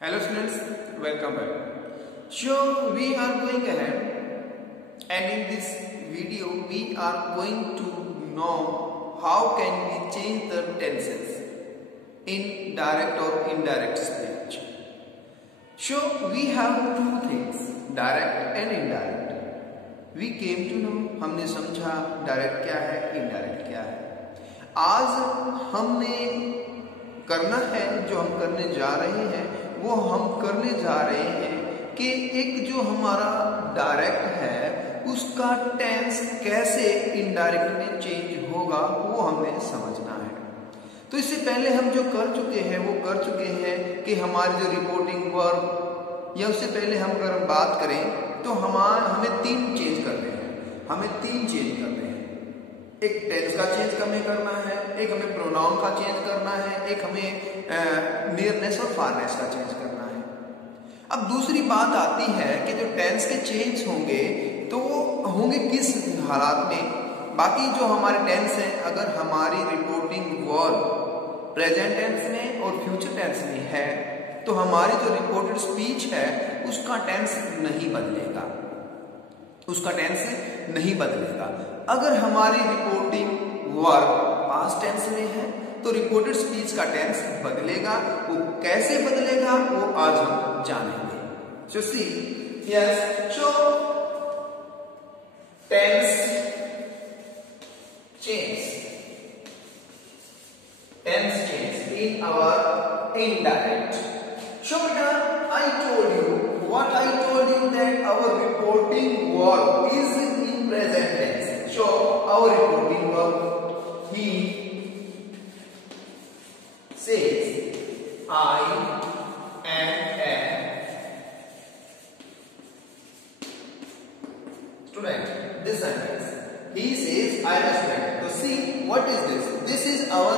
Hello students, welcome back. So we are going ahead and in this video we are going to know how can we change the tenses in direct or indirect speech. So we have two things, direct and indirect. We came to know, हमने समझा direct क्या है, indirect क्या है. आज हमने करना है, जो हम करने जा रहे हैं वो हम करने जा रहे हैं कि एक जो हमारा डायरेक्ट है उसका टेंस कैसे इनडायरेक्ट में चेंज होगा वो हमें समझना है. तो इससे पहले हम जो कर चुके हैं वो कर चुके हैं कि हमारी जो रिपोर्टिंग वर्ब, या उससे पहले हम बात करें तो हमें तीन चेंज करने हैं. हमें तीन चेंज करने हैं. एक टेंस का चेंज हमें करना है, एक हमें प्रोनाउन का चेंज करना है, एक हमें नियरनेस और फारनेस का चेंज करना है. अब दूसरी बात आती है कि जो टेंस के चेंज होंगे तो वो होंगे किस हालात में. बाकी जो हमारे टेंस हैं, अगर हमारी रिपोर्टिंग वर्ब प्रेजेंट टेंस में और फ्यूचर टेंस में है तो हमारी जो रिपोर्टेड स्पीच है उसका टेंस नहीं बदलेगा, उसका टेंस नहीं बदलेगा. अगर हमारी रिपोर्टिंग वर्ब पास्ट टेंस में है तो रिपोर्टेड स्पीच का टेंस बदलेगा. वो कैसे बदलेगा वो आज हम जानेंगे. So see yes, so tense change in our indirect. So I told you that our reporting verb is in present tense. So our reporting verb, he says I am a student. This sentence, he says I am a student. So see, what is this? This is our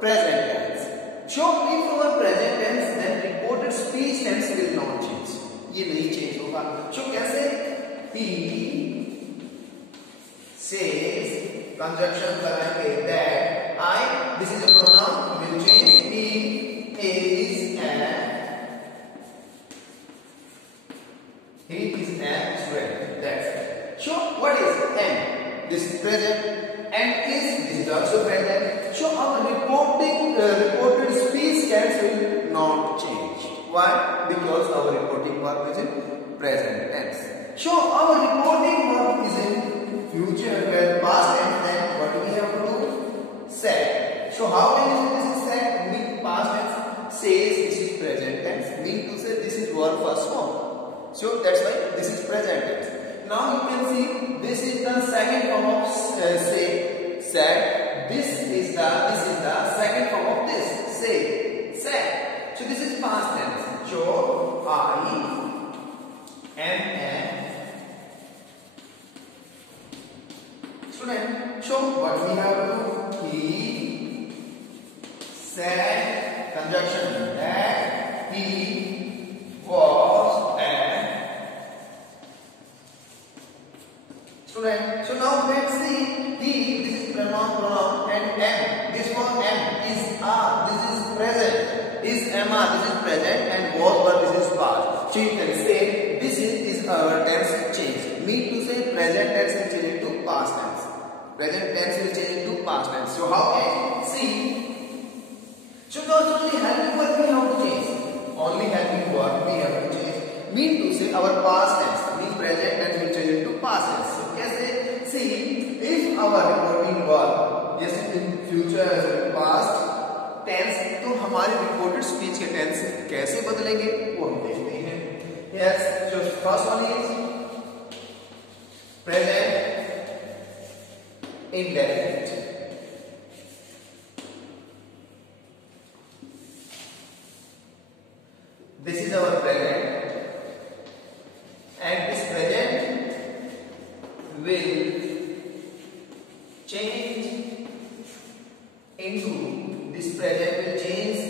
present tense. So if our present tense, then reported speech tense will not change. ये नहीं change होगा. So कैसे? He says, conjunction करेंगे that I, this is a pronoun, will change. He is a student. That's it. So what is am? This is present. And this is also present. So our reported speech tense will not change. Why? Because our reporting verb is in present tense. So our reporting verb is in future, where past tense, then what we have to do? Said. So how can this is said? Mean past tense says this is present tense. Mean to say this is verb first form. So that's why this is present tense. Now you can see this is the second form of say, said. This is the second form of this, say, said. So this is past tense. So I am a student. So what we have to do? He said, conjunction, that he was a student. So now let's see, he, this is pronoun, and am. This one am is are, this is present. Is am are, this is present, and was were, this is past. So you can say this is our tense change. Mean to say present tense will change into past tense. Present tense will change into past tense. So how can see? So not only helping verb we have to change. Only helping verb we have to change. Mean to say our past tense, mean present tense will change into past tense. So कैसे? See, if our reporting verb जैसे in future as past tense, तो हमारे reported speech के tense कैसे बदलेंगे वो हम देखते हैं. Yes, so first one is present indefinite. This is our present, and this present will change into, this present will change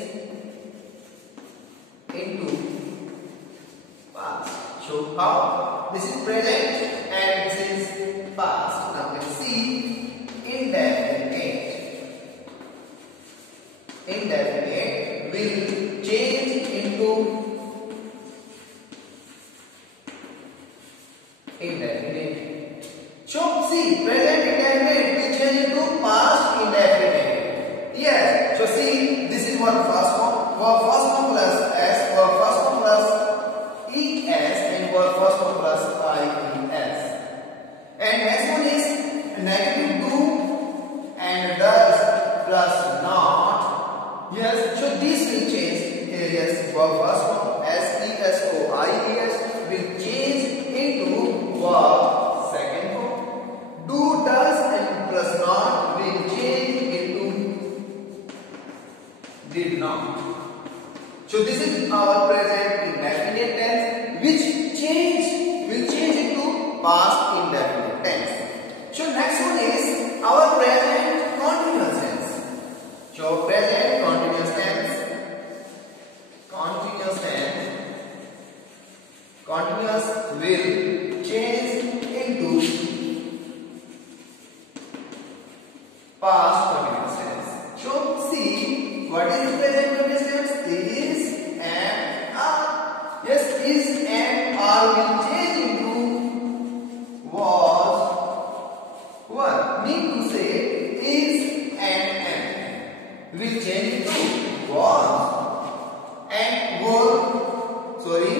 into past. So how? This is present and this is past. Now we see indefinite will change into verb first form SESOIES will change into verb second form. Do, does and does not will change into did not. So this is our present indefinite tense which will change into past indefinite tense. So next one is our present continuous tense. So present continuous tense will change into past continuous tense. So see, what is present continuous tense? Is and are. Yes, is and are will change into was, were. Mean to say is and am will change into was and were. Sorry,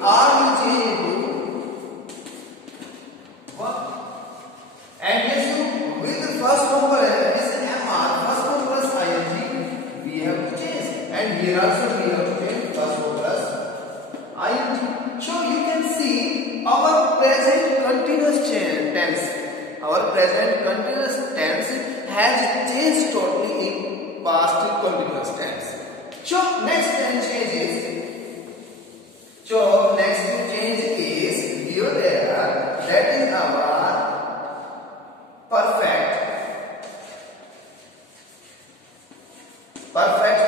are will change into were. And yes, with the first form is MR, first form plus ing, we have to change. And here also we have to change first form plus ing. So you can see our present continuous tense. Our present continuous tense has changed totally in past continuous tense. So next tense changes. So next change is here there. That is our perfect. Perfect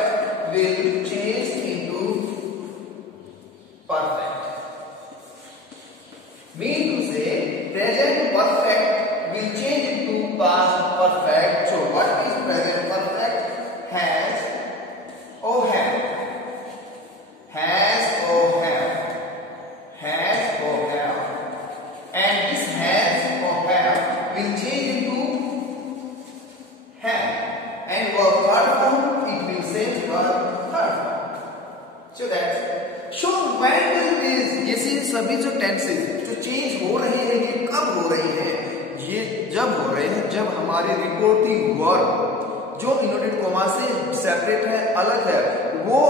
will change into perfect. Mean to say present perfect will change into past perfect. So what is present perfect? Has or have. Has or have. Has or have. And this has or have will change into have. And verb third form it will change verb third form. So that's. So when does this? ये सभी जो tenses जो change हो रहे हैं ये कब हो रहे हैं? ये जब हो रहे हैं जब हमारे रिपोर्टिंग वर्ब जो इनवर्टेड कॉमा से सेपरेट है, अलग है, वो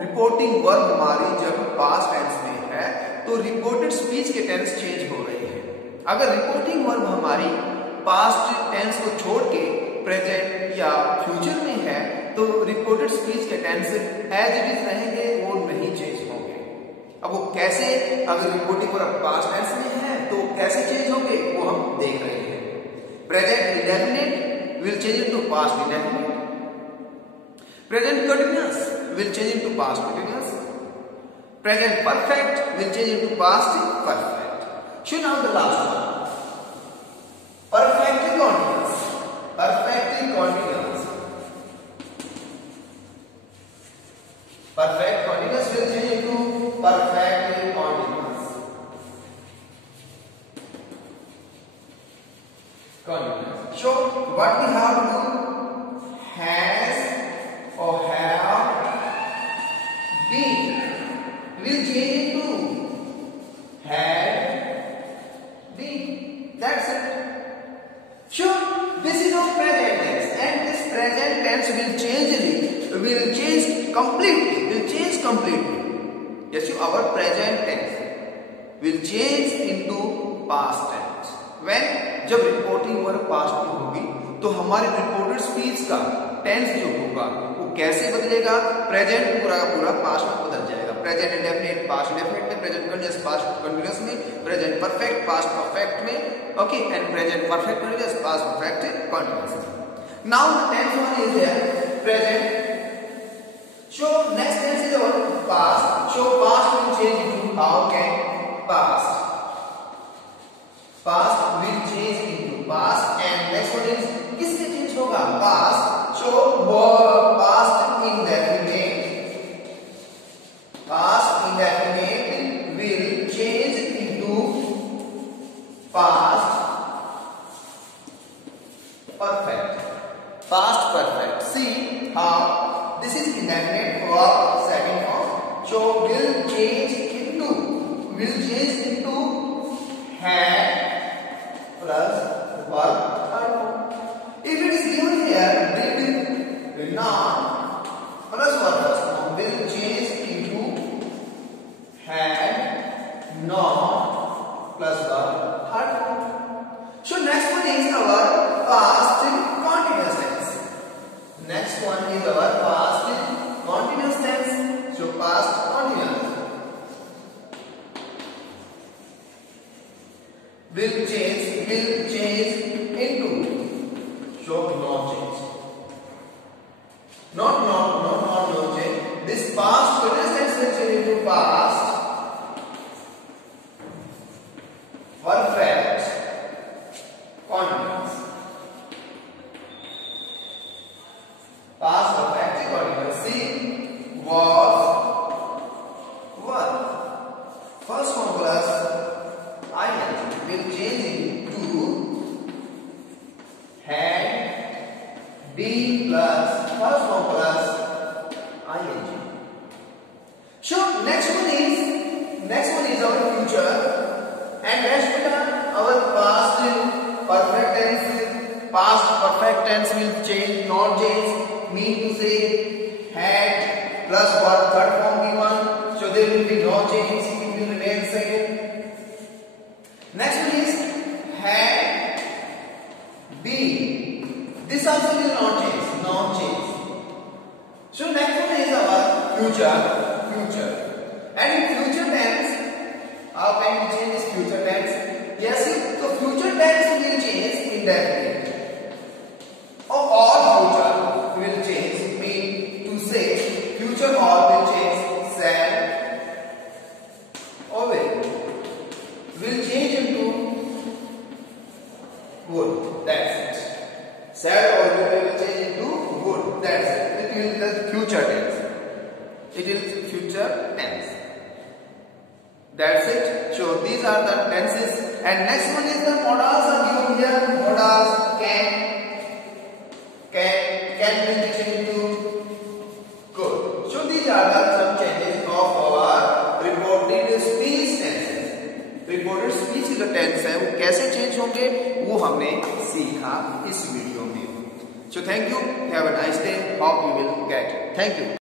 रिपोर्टिंग वर्ब हमारी जब पास्ट टेंस में है तो रिपोर्टेड स्पीच के टेंस चेंज हो रहे हैं। अगर रिपोर्टिंग वर्ब हमारी पास्ट टेंस को छोड़ के प्रेजेंट या फ्यूचर में है तो रिपोर्टेड स्पीच के टेंस एज इट इज रहेंगे, वो नहीं चेंज होंगे। अब वो कैसे, अगर रिपोर्टिंग वर्ब पास्ट टेंस में है तो कैसे चेंज होंगे वो हम देख रहे हैं। Present indefinite will change into past indefinite. Present continuous will change into past continuous. Present perfect will change into past perfect. So now the last one. Perfectly continuous. Perfectly continuous. Perfect continuous will change into perfectly continuous. Continuous. So what we have to do? Has or have been will change into had been. That's it. Sure, this is our present tense, and this present tense will change completely. Will change completely. Yes, our present tense will change into past tense. When जब reporting verb past में होगी तो हमारे reported speech का tense जो होगा वो कैसे बदलेगा? प्रेजेंट पूरा का पूरा पास्ट में बदल जाएगा। प्रेजेंट इंडेफिनिट पास्ट इंडेफिनिट में, प्रेजेंट कंटीन्यूअस पास्ट कंटीन्यूअस में, प्रेजेंट परफेक्ट पास्ट परफेक्ट में, okay, and present perfect continuous past perfect continuous. Now the tense one is there present. So next tense is our past. So past will change into how can past will change into past, and next one is किससे change होगा? past. So past indefinite will change into past perfect. Past perfect. See how this is indefinite verb second form. So will change into had plus verb third form. If it is given here, will not plus verb first form will change into will change into. So not change. Not change. This past continuous tense will change into past perfect continuous. Past perfect continuous. See, was, were. First form plus ing will change into had, been plus first form plus ing. So next one is our future, and next our past perfect tense. Past perfect tense will change, not change. Mean to say had plus what third form given, so there will be no change. It will remain same. Next one is had been. This also will not change, So next one is our future. And in future tense, how can we change this future tense? Yes, so future tense will change indefinite. Or all future will change. Mean to say future all will change shall or will change into would. That's it. Shall or will change into would. That's it. It will the future tense. It is future tense. That's it. So these are the tenses. And next one is the modals are given here. Modals can will be changed into could. So these are the some changes of our reported speech tenses. Reported speech का tense है वो कैसे change होंगे वो हमने सीखा इस video में. So thank you. Have a nice day. Hope you will get it. Thank you.